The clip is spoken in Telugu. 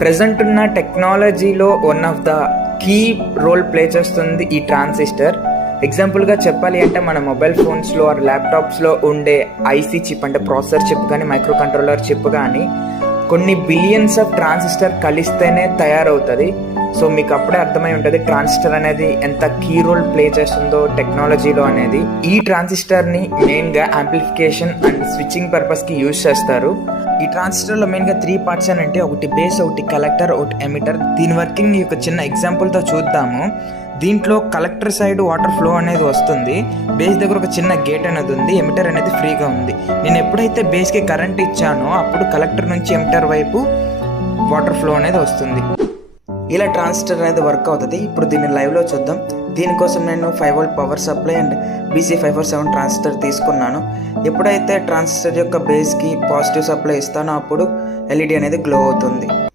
ప్రెజెంట్ ఉన్న టెక్నాలజీలో one of the key role play చేస్తుంది ఈ ట్రాన్సిస్టర్. ఎగ్జాంపుల్గా చెప్పాలి అంటే మన మొబైల్ ఫోన్స్లో ఆర్ ల్యాప్టాప్స్లో ఉండే ఐసీ చిప్ అంటే ప్రాసెసర్ చిప్ కానీ మైక్రో కంట్రోలర్ చిప్ కానీ కొన్ని బిలియన్స్ ఆఫ్ ట్రాన్సిస్టర్ కలిస్తేనే తయారవుతుంది. సో మీకు అప్పుడే అర్థమై ఉంటుంది ట్రాన్సిస్టర్ అనేది ఎంత కీ రోల్ ప్లే చేస్తుందో టెక్నాలజీలో అనేది. ఈ ట్రాన్సిస్టర్ని మెయిన్గా యాంప్లిఫికేషన్ అండ్ స్విచ్చింగ్ పర్పస్కి యూజ్ చేస్తారు. ఈ ట్రాన్సిస్టర్లో మెయిన్గా 3 పార్ట్స్ అని అంటే ఒకటి బేస్, ఒకటి కలెక్టర్, ఒకటి ఎమిటర్. దీని వర్కింగ్ ఒక చిన్న ఎగ్జాంపుల్తో చూద్దాము. దీంట్లో కలెక్టర్ సైడ్ వాటర్ ఫ్లో అనేది వస్తుంది, బేస్ దగ్గర ఒక చిన్న గేట్ అనేది ఉంది, ఎమిటర్ అనేది ఫ్రీగా ఉంది. నేను ఎప్పుడైతే బేస్కి కరెంట్ ఇచ్చానో అప్పుడు కలెక్టర్ నుంచి ఎమిటర్ వైపు వాటర్ ఫ్లో అనేది వస్తుంది. ఇలా ట్రాన్సిస్టర్ అనేది వర్క్ అవుతుంది. ఇప్పుడు దీన్ని లైవ్లో చూద్దాం. దీనికోసం నేను 5V power supply and BC547 transistor తీసుకున్నాను. ఎప్పుడైతే ట్రాన్సిస్టర్ యొక్క బేస్కి పాజిటివ్ సప్లై ఇస్తానో అప్పుడు LED అనేది గ్లో అవుతుంది.